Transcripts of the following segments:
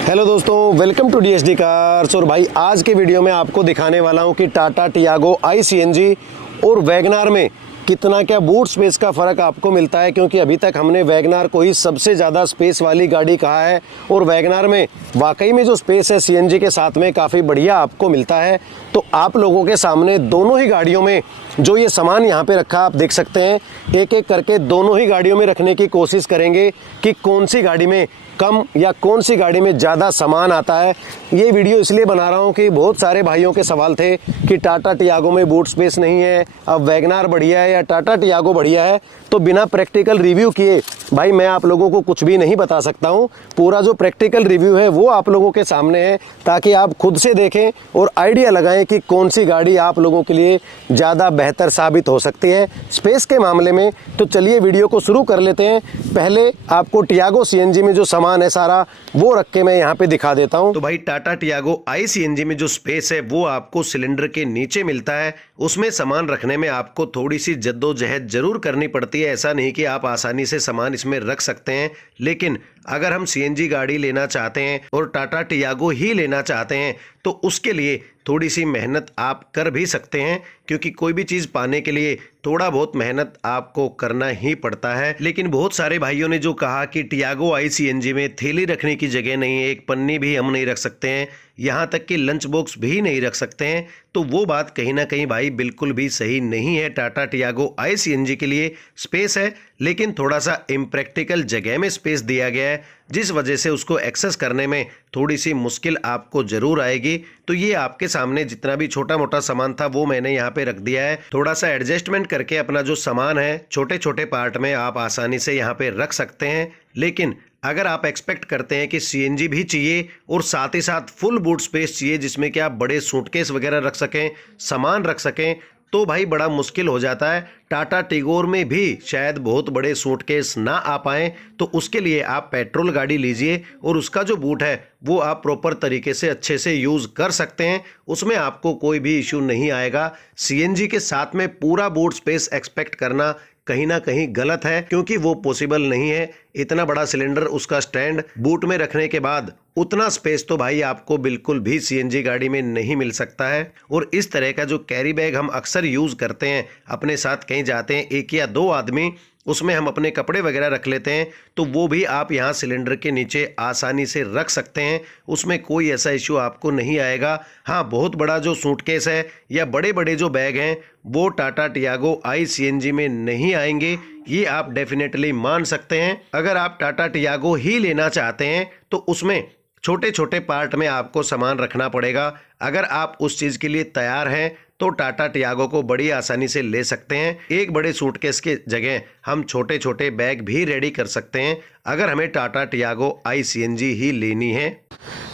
Hello दोस्तों, welcome to DSD cars. और भाई आज के वीडियो में आपको दिखाने वाला हूं कि टाटा टियागो आई सीएनजी और वैगनार में कितना क्या बूट स्पेस का फ़र्क आपको मिलता है, क्योंकि अभी तक हमने वैगनार को ही सबसे ज़्यादा स्पेस वाली गाड़ी कहा है और वैगनार में वाकई में जो स्पेस है सीएनजी के साथ में काफ़ी बढ़िया आपको मिलता है। तो आप लोगों के सामने दोनों ही गाड़ियों में जो ये सामान यहाँ पे रखा आप देख सकते हैं, एक एक करके दोनों ही गाड़ियों में रखने की कोशिश करेंगे कि कौन सी गाड़ी में कम या कौन सी गाड़ी में ज़्यादा सामान आता है। ये वीडियो इसलिए बना रहा हूँ कि बहुत सारे भाइयों के सवाल थे कि टाटा टियागो में बूट स्पेस नहीं है, अब वैगनार बढ़िया है या टाटा टियागो बढ़िया है। तो बिना प्रैक्टिकल रिव्यू किए भाई मैं आप लोगों को कुछ भी नहीं बता सकता हूँ। पूरा जो प्रैक्टिकल रिव्यू है वो आप लोगों के सामने है, ताकि आप खुद से देखें और आइडिया लगाएं कि कौन सी गाड़ी आप लोगों के लिए ज़्यादा बेहतर साबित हो सकती है स्पेस के मामले में। तो चलिए वीडियो को शुरू कर लेते हैं। पहले आपको टियागो सीएनजी में जो सामान है सारा वो रख के मैं यहाँ पे दिखा देता हूँ। तो भाई टाटा टियागो आई सीएनजी में जो स्पेस है वो आपको सिलेंडर के नीचे मिलता है। उसमें सामान रखने में आपको थोड़ी सी जद्दोजहद जरूर करनी पड़ती है। ऐसा नहीं कि आप आसानी से सामान इसमें रख सकते हैं, लेकिन अगर हम सीएनजी गाड़ी लेना चाहते हैं और टाटा टियागो ही लेना चाहते हैं तो उसके लिए थोड़ी सी मेहनत आप कर भी सकते हैं, क्योंकि कोई भी चीज़ पाने के लिए थोड़ा बहुत मेहनत आपको करना ही पड़ता है। लेकिन बहुत सारे भाइयों ने जो कहा कि टियागो आई सीएनजी में थैली रखने की जगह नहीं है, एक पन्नी भी हम नहीं रख सकते हैं, यहाँ तक कि लंच बॉक्स भी नहीं रख सकते हैं, तो वो बात कहीं ना कहीं भाई बिल्कुल भी सही नहीं है। टाटा टियागो आई सीएनजी के लिए स्पेस है, लेकिन थोड़ा सा इम्प्रैक्टिकल जगह में स्पेस दिया गया है, जिस वजह से उसको एक्सेस करने में थोड़ी सी मुश्किल आपको जरूर आएगी। तो ये आपके सामने जितना भी छोटा मोटा सामान था वो मैंने यहाँ पे रख दिया है। थोड़ा सा एडजस्टमेंट करके अपना जो सामान है छोटे छोटे पार्ट में आप आसानी से यहाँ पे रख सकते हैं। लेकिन अगर आप एक्सपेक्ट करते हैं कि सीएनजी भी चाहिए और साथ ही साथ फुल बूट स्पेस चाहिए जिसमें कि आप बड़े सूटकेस वगैरह रख सकें, सामान रख सकें, तो भाई बड़ा मुश्किल हो जाता है। टाटा टिगोर में भी शायद बहुत बड़े सूटकेस ना आ पाएँ, तो उसके लिए आप पेट्रोल गाड़ी लीजिए और उसका जो बूट है वो आप प्रॉपर तरीके से अच्छे से यूज़ कर सकते हैं, उसमें आपको कोई भी इशू नहीं आएगा। सीएनजी के साथ में पूरा बूट स्पेस एक्सपेक्ट करना कहीं ना कहीं गलत है, क्योंकि वो पॉसिबल नहीं है। इतना बड़ा सिलेंडर, उसका स्टैंड बूट में रखने के बाद उतना स्पेस तो भाई आपको बिल्कुल भी सीएनजी गाड़ी में नहीं मिल सकता है। और इस तरह का जो कैरी बैग हम अक्सर यूज़ करते हैं, अपने साथ कहीं जाते हैं एक या दो आदमी, उसमें हम अपने कपड़े वगैरह रख लेते हैं, तो वो भी आप यहाँ सिलेंडर के नीचे आसानी से रख सकते हैं, उसमें कोई ऐसा इश्यू आपको नहीं आएगा। हाँ, बहुत बड़ा जो सूटकेस है या बड़े बड़े जो बैग हैं वो टाटा टियागो आई सीएनजी में नहीं आएंगे, ये आप डेफिनेटली मान सकते हैं। अगर आप टाटा टियागो ही लेना चाहते हैं तो उसमें छोटे छोटे पार्ट में आपको सामान रखना पड़ेगा। अगर आप उस चीज़ के लिए तैयार हैं तो टाटा टियागो को बड़ी आसानी से ले सकते हैं। एक बड़े सूटकेस के जगह हम छोटे छोटे बैग भी रेडी कर सकते हैं अगर हमें टाटा टियागो आई सीएनजी ही लेनी है।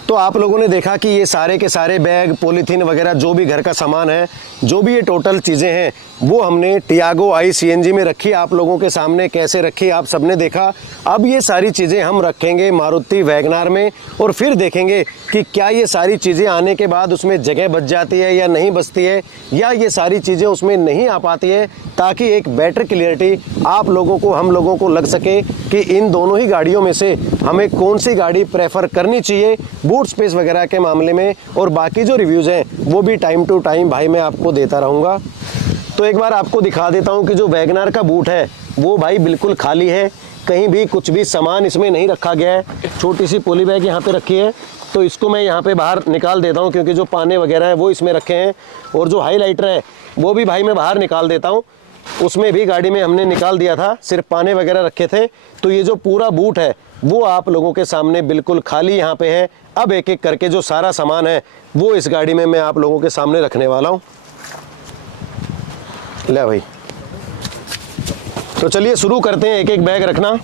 तो आप लोगों ने देखा कि ये सारे के सारे बैग, पॉलीथीन वगैरह जो भी घर का सामान है, जो भी ये टोटल चीज़ें हैं वो हमने टियागो आई सीएनजी में रखी। आप लोगों के सामने कैसे रखी आप सबने देखा। अब ये सारी चीज़ें हम रखेंगे मारुति वैगनार में और फिर देखेंगे कि क्या ये सारी चीज़ें आने के बाद उसमें जगह बच जाती है या नहीं बचती है, या ये सारी चीज़ें उसमें नहीं आ पाती है, ताकि एक बेटर क्लियरिटी आप लोगों को, हम लोगों को लग सके कि इन दोनों ही गाड़ियों में से हमें कौन सी गाड़ी प्रेफर करनी चाहिए बूट स्पेस वगैरह के मामले में। और बाकी जो रिव्यूज़ हैं वो भी टाइम टू टाइम भाई मैं आपको देता रहूँगा। तो एक बार आपको दिखा देता हूँ कि जो वैगनार का बूट है वो भाई बिल्कुल खाली है, कहीं भी कुछ भी सामान इसमें नहीं रखा गया है। छोटी सी पॉली बैग यहाँ पे रखी है, तो इसको मैं यहाँ पे बाहर निकाल देता हूँ, क्योंकि जो पाने वगैरह हैं वो इसमें रखे हैं। और जो हाईलाइटर है वो भी भाई मैं बाहर निकाल देता हूँ, उसमें भी गाड़ी में हमने निकाल दिया था, सिर्फ पाने वगैरह रखे थे। तो ये जो पूरा बूट है वो आप लोगों के सामने बिल्कुल खाली यहाँ पे है। अब एक एक करके जो सारा सामान है वो इस गाड़ी में मैं आप लोगों के सामने रखने वाला हूँ। ले भाई, तो चलिए शुरू करते हैं एक एक बैग रखना।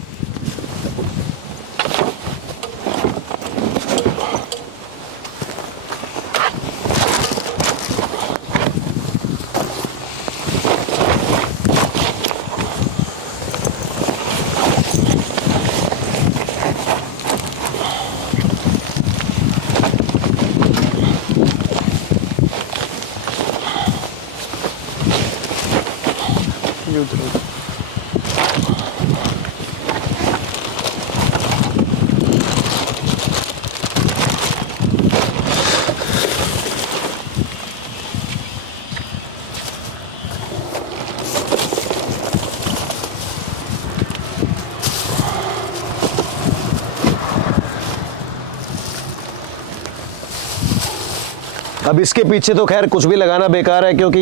अब इसके पीछे तो खैर कुछ भी लगाना बेकार है, क्योंकि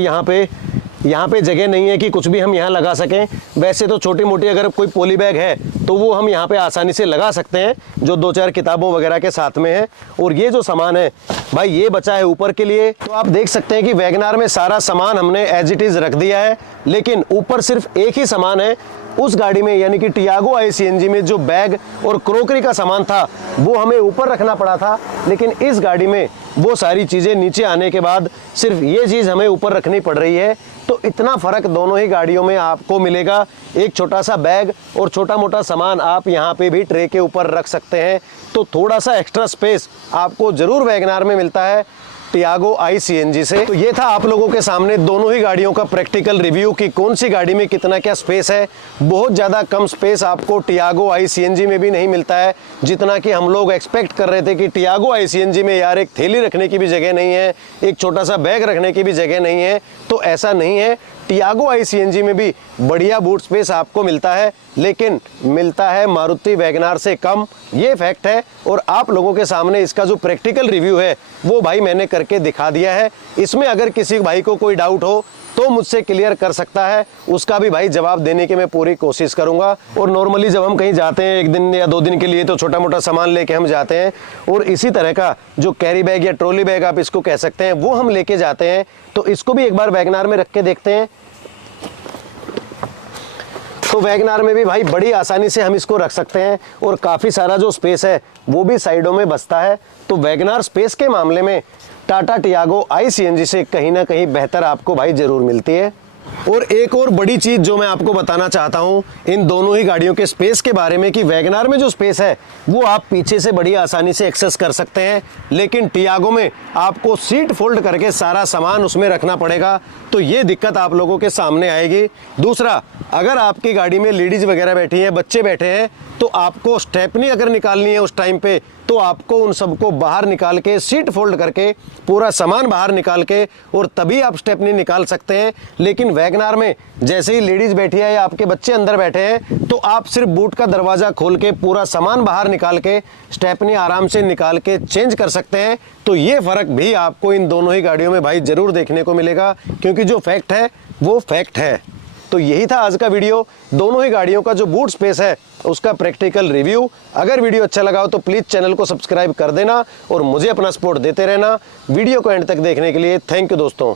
यहाँ पे जगह नहीं है कि कुछ भी हम यहाँ लगा सकें। वैसे तो छोटी मोटी अगर कोई पॉली बैग है तो वो हम यहाँ पे आसानी से लगा सकते हैं, जो 2-4 किताबों वगैरह के साथ में है। और ये जो सामान है भाई, ये बचा है ऊपर के लिए। तो आप देख सकते हैं कि वैगनार में सारा सामान हमने एज इट इज रख दिया है, लेकिन ऊपर सिर्फ एक ही सामान है। उस गाड़ी में यानी कि टियागो ICNG में जो बैग और क्रोकरी का सामान था वो हमें ऊपर रखना पड़ा था, लेकिन इस गाड़ी में वो सारी चीज़ें नीचे आने के बाद सिर्फ ये चीज़ हमें ऊपर रखनी पड़ रही है। तो इतना फ़र्क दोनों ही गाड़ियों में आपको मिलेगा। एक छोटा सा बैग और छोटा मोटा सामान आप यहाँ पे भी ट्रे के ऊपर रख सकते हैं, तो थोड़ा सा एक्स्ट्रा स्पेस आपको ज़रूर वैगनार में मिलता है टियागो ICNG से। तो ये था आप लोगों के सामने दोनों ही गाड़ियों का प्रैक्टिकल रिव्यू कि कौन सी गाड़ी में कितना क्या स्पेस है। बहुत ज़्यादा कम स्पेस आपको टियागो ICNG में भी नहीं मिलता है, जितना कि हम लोग एक्सपेक्ट कर रहे थे कि टियागो ICNG में यार एक थैली रखने की भी जगह नहीं है, एक छोटा सा बैग रखने की भी जगह नहीं है। तो ऐसा नहीं है, टियागो ICNG में भी बढ़िया बूट स्पेस आपको मिलता है, लेकिन मिलता है मारुति वैगनार से कम, ये फैक्ट है। और आप लोगों के सामने इसका जो प्रैक्टिकल रिव्यू है वो भाई मैंने करके दिखा दिया है। इसमें अगर किसी भाई को कोई डाउट हो तो मुझसे क्लियर कर सकता है, उसका भी भाई जवाब देने की मैं पूरी कोशिश करूंगा। और नॉर्मली जब हम कहीं जाते हैं 1 दिन या 2 दिन के लिए, तो छोटा मोटा सामान लेके हम जाते हैं, और इसी तरह का जो कैरी बैग या ट्रॉली बैग आप इसको कह सकते हैं वो हम लेके जाते हैं। तो इसको भी एक बार वैगनार में रख के देखते हैं। तो वैगनार में भी भाई बड़ी आसानी से हम इसको रख सकते हैं, और काफ़ी सारा जो स्पेस है वो भी साइडों में बचता है। तो वैगनार स्पेस के मामले में टाटा टियागो ICNG से कहीं ना कहीं बेहतर आपको भाई ज़रूर मिलती है। और एक और बड़ी चीज़ जो मैं आपको बताना चाहता हूं इन दोनों ही गाड़ियों के स्पेस के बारे में, कि वैगनार में जो स्पेस है वो आप पीछे से बड़ी आसानी से एक्सेस कर सकते हैं, लेकिन टियागो में आपको सीट फोल्ड करके सारा सामान उसमें रखना पड़ेगा। तो ये दिक्कत आप लोगों के सामने आएगी। दूसरा, अगर आपकी गाड़ी में लेडीज़ वगैरह बैठी हैं, बच्चे बैठे हैं, तो आपको स्टेपनी अगर निकालनी है उस टाइम पे, तो आपको उन सबको बाहर निकाल के सीट फोल्ड करके पूरा सामान बाहर निकाल के और तभी आप स्टेपनी निकाल सकते हैं। लेकिन वैगनार में जैसे ही लेडीज़ बैठी है या आपके बच्चे अंदर बैठे हैं, तो आप सिर्फ बूट का दरवाज़ा खोल के पूरा सामान बाहर निकाल के स्टेपनी आराम से निकाल के चेंज कर सकते हैं। तो ये फ़र्क भी आपको इन दोनों ही गाड़ियों में भाई ज़रूर देखने को मिलेगा, क्योंकि जो फैक्ट है वो फैक्ट है। तो यही था आज का वीडियो, दोनों ही गाड़ियों का जो बूट स्पेस है उसका प्रैक्टिकल रिव्यू। अगर वीडियो अच्छा लगा हो तो प्लीज़ चैनल को सब्सक्राइब कर देना और मुझे अपना सपोर्ट देते रहना। वीडियो को एंड तक देखने के लिए थैंक यू दोस्तों।